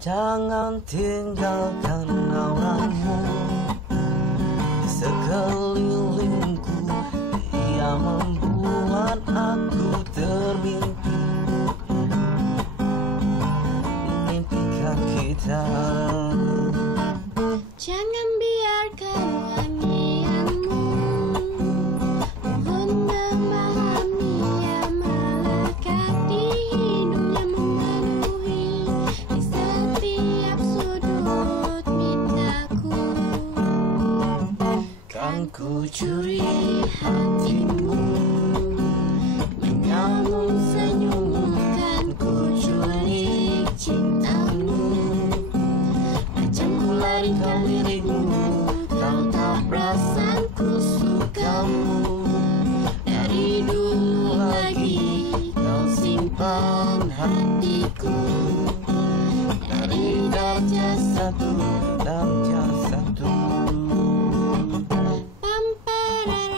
Jangan tinggalkan auranya di sekelilingku. Dia membuat aku termimpi, mimpikan kita. Jangan biarkan wangianmu, mohon memahami, yang melekat di hidung, yang memenuhi di setiap sudut mindaku. Kan ku curi hatimu, menyambung senyummu. Kan ku culik cintamu, larikan dirimu. Kau tak perasan ku sukamu. Dari dulu lagi kau simpan hatiku. Dari darjah satu, darjah satu. Pam pararam,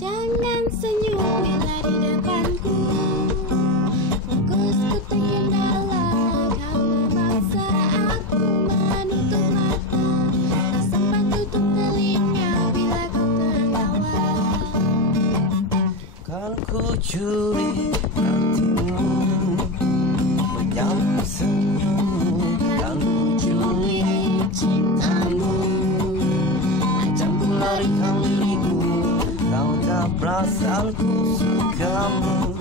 jangan senyum bila di depanku. Fokusku tekan dalam, kau memaksa aku menutup mata. Tak sempat tutup telinga bila kau tertawa. Kan ku curi hatimu, menyambung senyummu. Kan ku culik cintamu, ajang ku larikan dirimu. Kau tak perasan ku sukamu.